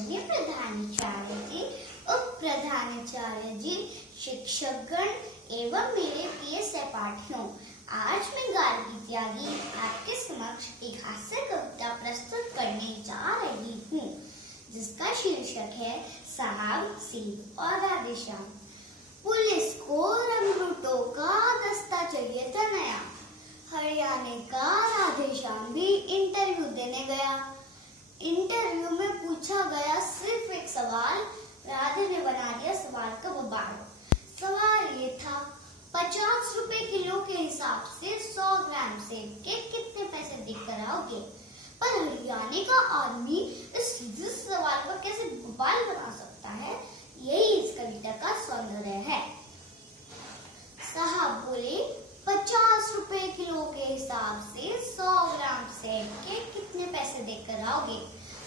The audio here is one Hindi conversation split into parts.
माननीय प्रधानाचार्य जी, उप प्रधानाचार्य जी, शिक्षकगण एवं मेरे प्रिय सहपाठियों, आज मैं गार्गी त्यागी आपके समक्ष एक हास्य कविता प्रस्तुत करने जा रही हूँ, जिसका शीर्षक है साहब, सीब और राधेश्याम। पुलिस को रंगरूटों का दस्ता चाहिए था नया। हरियाणा का राधेश्याम भी इंटरव्यू देने गया। इंटरव्यू में पूछा गया सिर्फ एक सवाल। राधे ने बना दिया सवाल का बबाड़। सवाल ये था, 50 रुपए किलो के हिसाब से 100 ग्राम सेब के कितने पैसे देकर आओगे? पर हरियाणा का आदमी इस सीधे सवाल पर कैसे बवाल बना सकता है, यही इस कविता का सौंदर्य है। साहब बोले, 50 रुपए किलो के हिसाब से 100 ग्राम सेब के कितने पैसे देकर आओगे?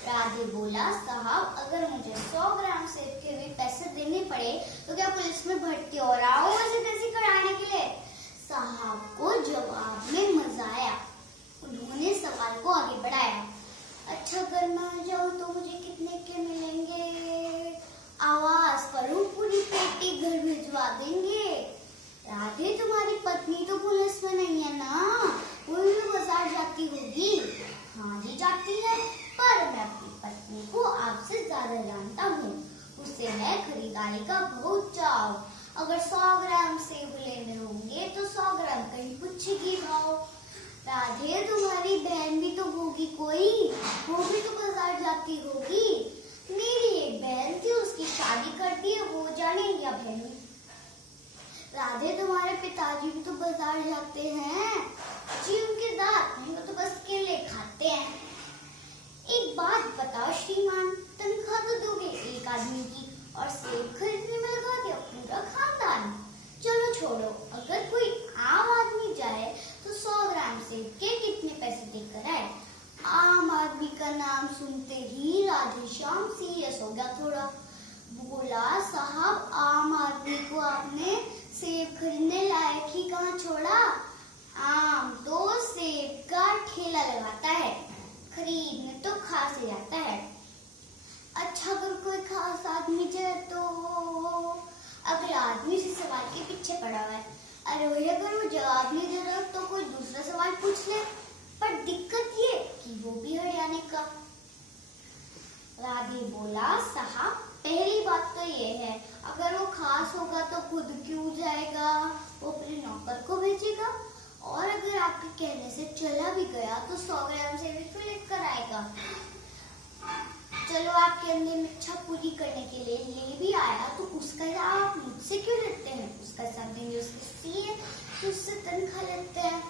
राधे बोला, साहब अगर मुझे 100 ग्राम सेब के भी पैसे देने पड़े तो क्या पुलिस में भर्ती हो रहा हो वैसे कराने के लिए? साहब को जवाब में मजा आया। उन्होंने सवाल को आगे बढ़ाया। अच्छा, अगर मैं आ जाऊं तो मुझे कितने के मिलेंगे? आवाज करूं पूरी पेटी घर भिजवा देंगे? राधे, तुम्हारी पत्नी तो पुलिस में नहीं है ना, वो भी बाजार जाती होगी। हाँ जी, जाती है, पर मैं अपनी पत्नी को आपसे ज्यादा जानता हूँ। उसे है खरीदारी का बहुत चाव। अगर 100 ग्राम सेब लेने होंगे तो 100 ग्राम का ही पूछेगी भाव। राधे, तुम्हारी बहन भी तो होगी कोई, वो भी तो बाजार जाती होगी। मेरी एक बहन थी, उसकी शादी कर दी है, वो जाने या बहन। राधे, तुम्हारे पिताजी भी तो बाजार जाते हैं। जी, उनके दांत नहीं, वो तो बस केले खाते हैं। एक बात बताओ श्रीमान, तनख्वाह तो दोगे एक आदमी की और सेब खरीदने में लगा दिया पूरा खानदान। चलो छोड़ो, अगर कोई आम आदमी जाए तो 100 ग्राम सेब के कितने पैसे देकर आए? आम आदमी का नाम सुनते ही राधेश्याम सीरियस हो गया थोड़ा। बोला, साहब आम आदमी को आपने सेब खरीदने लायक ही कहाँ छोड़ा? आम तो सेब का ठेला लगाता है, खरीदने तो खास ही जाता है। अच्छा, अगर कोई खास आदमी जाए तो? अगर आदमी इस सवाल के पीछे पड़ा हुआ है, अरे भैया अगर वो जवाब नहीं दे रहा तो कोई दूसरा सवाल पूछ ले। पर दिक्कत ये कि वो भी हरियाणा का। राधे बोला, साहब पहली बात तो ये है, अगर वो खास होगा तो खुद क्यों जाएगा, वो अपने नौकर को भेजेगा। और अगर आपके कहने से चला भी गया तो 100 ग्राम से भी क्यों लेकर आएगा? चलो, आपके अंदर में इच्छा पूरी करने के लिए ले भी आया तो उसका आप मुझसे क्यों लेते हैं? उसका सब देंगे, उससे उससे तनख्वाह लेते हैं।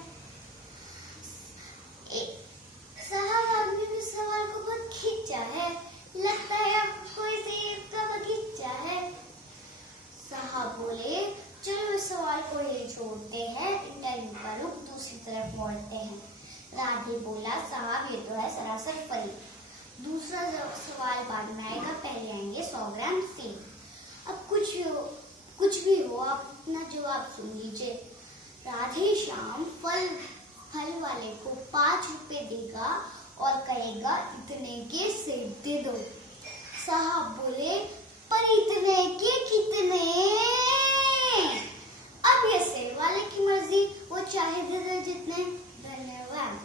साहब, आपने भी सवाल को बहुत खींचा है, लगता है आपको कोई सेब का बगीचा है। साहब बोले, चलो इस सवाल को ये छोड़ते हैं, इंटरव्यू का रुख दूसरी तरफ मोड़ते हैं। राधे बोला, साहब ये तो है सरासर फर्जी। दूसरा सवाल बाद में आएगा, पहले आएंगे 100 ग्राम सेब। अब कुछ भी हो, आप अपना जवाब सुन लीजिए। राधेश्याम फल वाले को 5 रुपए देगा और कहेगा, इतने के सेब दे दो। साहब बोले, पर इतने के कितने? अब ये सेब वाले की मर्जी, वो चाहे दे दे जितने। धन्यवाद।